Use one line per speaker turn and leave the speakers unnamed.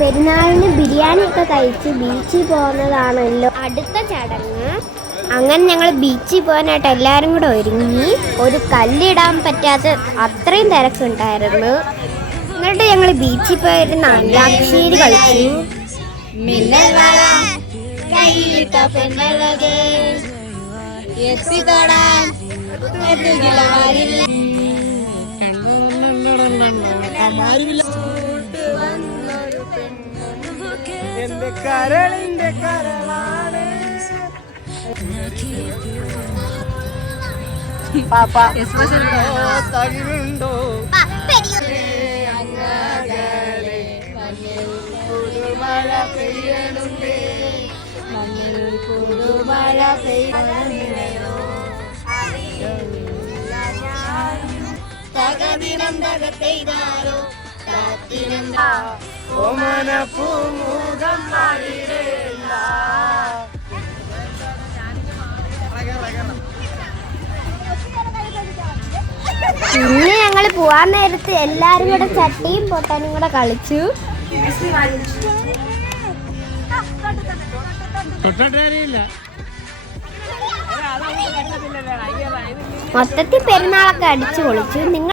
പെരുന്നാളിന് ബിരിയാണി ഒക്കെ കഴിച്ച് ബീച്ചിൽ പോകുന്നതാണല്ലോ. അടുത്ത ചടങ്ങ്. അങ്ങനെ ഞങ്ങൾ ബീച്ചിൽ പോകാനായിട്ട് എല്ലാവരും കൂടെ ഒരുങ്ങി. ഒരു കല്ലിടാൻ പറ്റാത്ത അത്രയും തിരക്കുണ്ടായിരുന്നു. എന്നിട്ട് ഞങ്ങൾ ബീച്ചിൽ പോയിരുന്ന അന്താക്ഷരി കളിച്ചു.
കൈയിട്ട
എന്റെ കരളിന്റെ കരളാണ്. പാപ്പ. തകിലുണ്ടോ മഴ പെയ്യണുണ്ടേ.
പുതുമഴ പെയ്യോ തകദിനം തകത്തെയ്താരോ താത്തിനം
ഓമന പൂമുഖം
പിന്നെ ഞങ്ങൾ പോവാൻ നേരത്ത് എല്ലാവരും കൂടെ ചട്ടിയും പൊട്ടാനും കൂടെ കളിച്ചു. മൊത്തത്തിൽ പെരുന്നാളൊക്കെ അടിച്ചു പൊളിച്ചു. നിങ്ങൾ